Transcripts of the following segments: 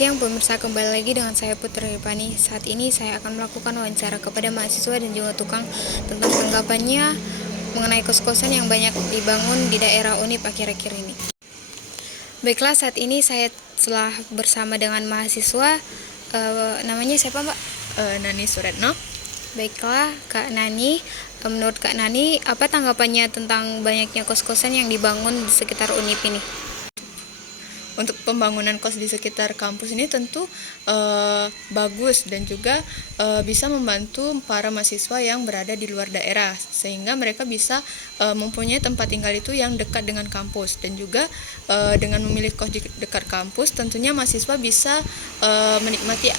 siang pemirsa, kembali lagi dengan saya Putri Ripani. Saat ini saya akan melakukan wawancara kepada mahasiswa dan juga tukang tentang tanggapannya mengenai kos-kosan yang banyak dibangun di daerah Unip akhir-akhir ini. Baiklah, saat ini saya telah bersama dengan mahasiswa. Namanya siapa, Mbak? Nani Suretno. Baiklah, Kak Nani. Menurut Kak Nani, apa tanggapannya tentang banyaknya kos-kosan yang dibangun di sekitar Unip ini? Untuk pembangunan kos di sekitar kampus ini tentu bagus dan juga bisa membantu para mahasiswa yang berada di luar daerah, sehingga mereka bisa mempunyai tempat tinggal itu yang dekat dengan kampus. Dan juga dengan memilih kos di dekat kampus, tentunya mahasiswa bisa menikmati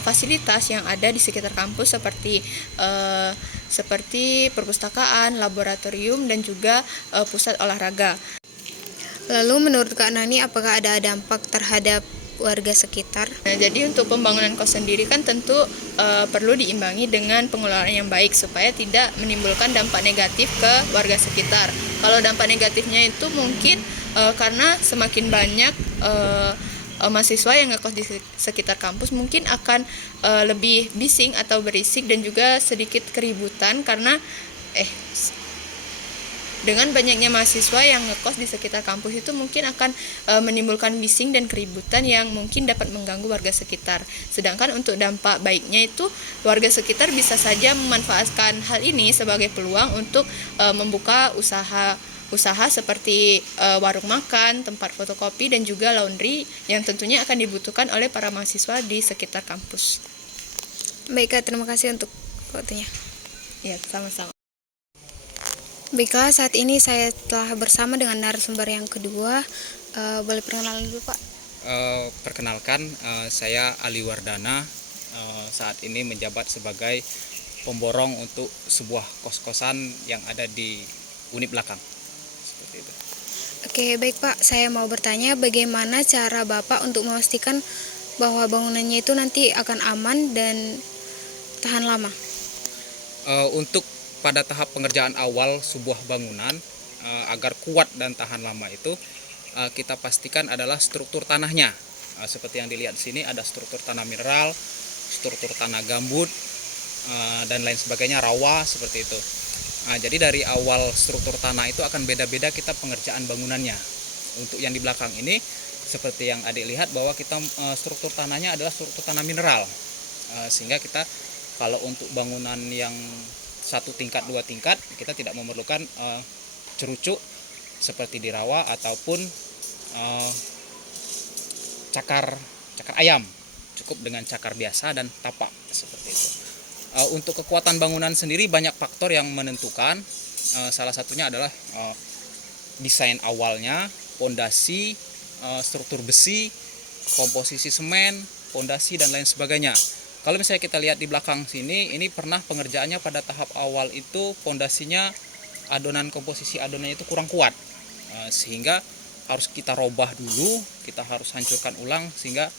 fasilitas yang ada di sekitar kampus seperti perpustakaan, laboratorium, dan juga pusat olahraga. Lalu menurut Kak Nani, apakah ada dampak terhadap warga sekitar? Nah, jadi untuk pembangunan kos sendiri kan tentu perlu diimbangi dengan pengelolaan yang baik supaya tidak menimbulkan dampak negatif ke warga sekitar. Kalau dampak negatifnya itu mungkin karena semakin banyak mahasiswa yang ngekos di sekitar kampus, mungkin akan lebih bising atau berisik dan juga sedikit keributan karena dengan banyaknya mahasiswa yang ngekos di sekitar kampus itu mungkin akan menimbulkan bising dan keributan yang mungkin dapat mengganggu warga sekitar. Sedangkan untuk dampak baiknya itu warga sekitar bisa saja memanfaatkan hal ini sebagai peluang untuk membuka usaha seperti warung makan, tempat fotokopi, dan juga laundry yang tentunya akan dibutuhkan oleh para mahasiswa di sekitar kampus. Baik, Kak, terima kasih untuk waktunya. Ya, sama-sama. Baiklah, saat ini saya telah bersama dengan narasumber yang kedua. Boleh perkenalan dulu, Pak? Perkenalkan, saya Ali Wardana. Saat ini menjabat sebagai pemborong untuk sebuah kos-kosan yang ada di Unip belakang. Seperti itu. Oke, baik Pak. Saya mau bertanya bagaimana cara Bapak untuk memastikan bahwa bangunannya itu nanti akan aman dan tahan lama? Untuk pada tahap pengerjaan awal sebuah bangunan, agar kuat dan tahan lama itu kita pastikan adalah struktur tanahnya. Seperti yang dilihat di sini, ada struktur tanah mineral, struktur tanah gambut, dan lain sebagainya, rawa, seperti itu. Jadi dari awal struktur tanah itu akan beda-beda kita pengerjaan bangunannya. Untuk yang di belakang ini, seperti yang adik lihat bahwa kita struktur tanahnya adalah struktur tanah mineral, sehingga kita kalau untuk bangunan yang 1 tingkat 2 tingkat kita tidak memerlukan cerucuk seperti di rawa ataupun cakar ayam, cukup dengan cakar biasa dan tapak, seperti itu. Untuk kekuatan bangunan sendiri banyak faktor yang menentukan. Salah satunya adalah desain awalnya, pondasi, struktur besi, komposisi semen, pondasi, dan lain sebagainya. Kalau misalnya kita lihat di belakang sini, ini pernah pengerjaannya pada tahap awal itu pondasinya, komposisi adonannya itu kurang kuat, sehingga harus kita robah dulu, kita harus hancurkan ulang sehingga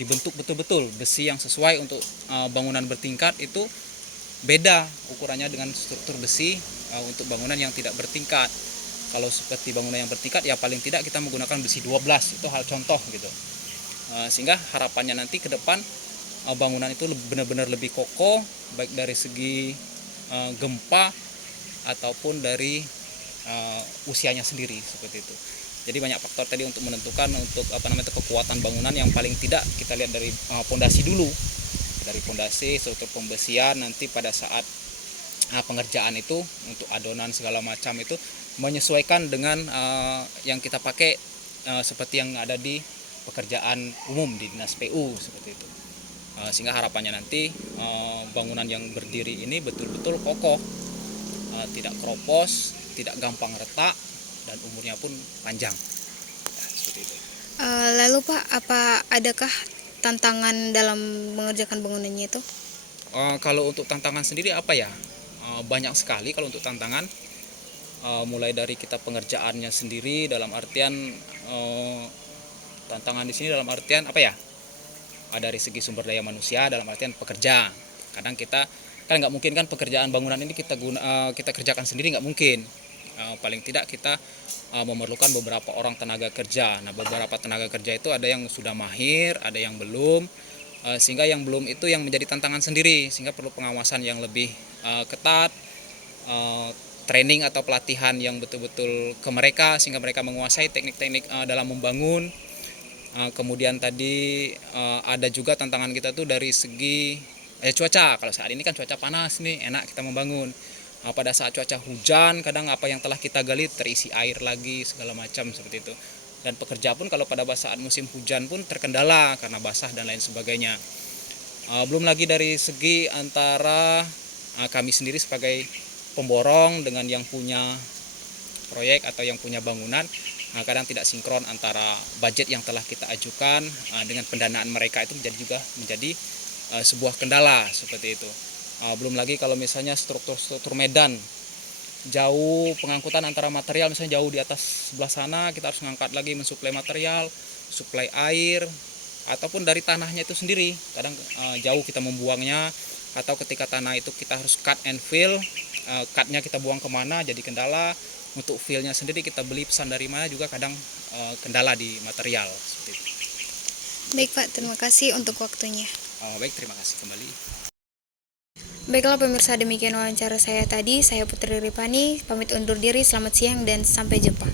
dibentuk betul-betul besi yang sesuai untuk bangunan bertingkat. Itu beda ukurannya dengan struktur besi untuk bangunan yang tidak bertingkat. Kalau seperti bangunan yang bertingkat, ya paling tidak kita menggunakan besi 12, itu hal contoh gitu. Sehingga harapannya nanti ke depan bangunan itu benar-benar lebih kokoh, baik dari segi gempa ataupun dari usianya sendiri, seperti itu. Jadi banyak faktor tadi untuk menentukan untuk kekuatan bangunan. Yang paling tidak kita lihat dari pondasi dulu, dari pondasi, struktur pembesian, nanti pada saat pengerjaan itu untuk adonan segala macam itu menyesuaikan dengan yang kita pakai, seperti yang ada di pekerjaan umum di dinas PU, seperti itu. Sehingga harapannya nanti bangunan yang berdiri ini betul-betul kokoh, tidak keropos, tidak gampang retak, dan umurnya pun panjang. Seperti itu. Lalu Pak, adakah tantangan dalam mengerjakan bangunannya itu? Kalau untuk tantangan sendiri apa ya? Banyak sekali kalau untuk tantangan. Mulai dari kita pengerjaannya sendiri, dalam artian tantangan di sini dalam artian apa ya? Dari segi sumber daya manusia, dalam artian pekerja. Kadang kita kan nggak mungkin kan pekerjaan bangunan ini kita kerjakan sendiri, nggak mungkin. paling tidak kita memerlukan beberapa orang tenaga kerja. Nah, beberapa tenaga kerja itu ada yang sudah mahir, ada yang belum, sehingga yang belum itu yang menjadi tantangan sendiri, sehingga perlu pengawasan yang lebih ketat, training atau pelatihan yang betul-betul ke mereka sehingga mereka menguasai teknik-teknik dalam membangun. Kemudian tadi ada juga tantangan kita tuh dari segi cuaca. Kalau saat ini kan cuaca panas nih, enak kita membangun. Pada saat cuaca hujan, kadang apa yang telah kita gali terisi air lagi segala macam seperti itu. Dan pekerja pun kalau pada saat musim hujan pun terkendala karena basah dan lain sebagainya. Belum lagi dari segi antara kami sendiri sebagai pemborong dengan yang punya proyek atau yang punya bangunan, kadang tidak sinkron antara budget yang telah kita ajukan dengan pendanaan mereka, itu menjadi sebuah kendala seperti itu. Belum lagi kalau misalnya struktur medan jauh, pengangkutan antara material misalnya jauh di atas sebelah sana, kita harus mengangkat lagi mensuplai material, suplai air, ataupun dari tanahnya itu sendiri kadang jauh kita membuangnya, atau ketika tanah itu kita harus cut and fill, cutnya kita buang kemana jadi kendala. Untuk fillnya sendiri kita beli pesan dari mana juga kadang kendala di material seperti itu. Baik Pak, terima kasih untuk waktunya. Baik, terima kasih kembali. Baiklah pemirsa, demikian wawancara saya tadi. Saya Putri Ripani, pamit undur diri, selamat siang dan sampai jumpa.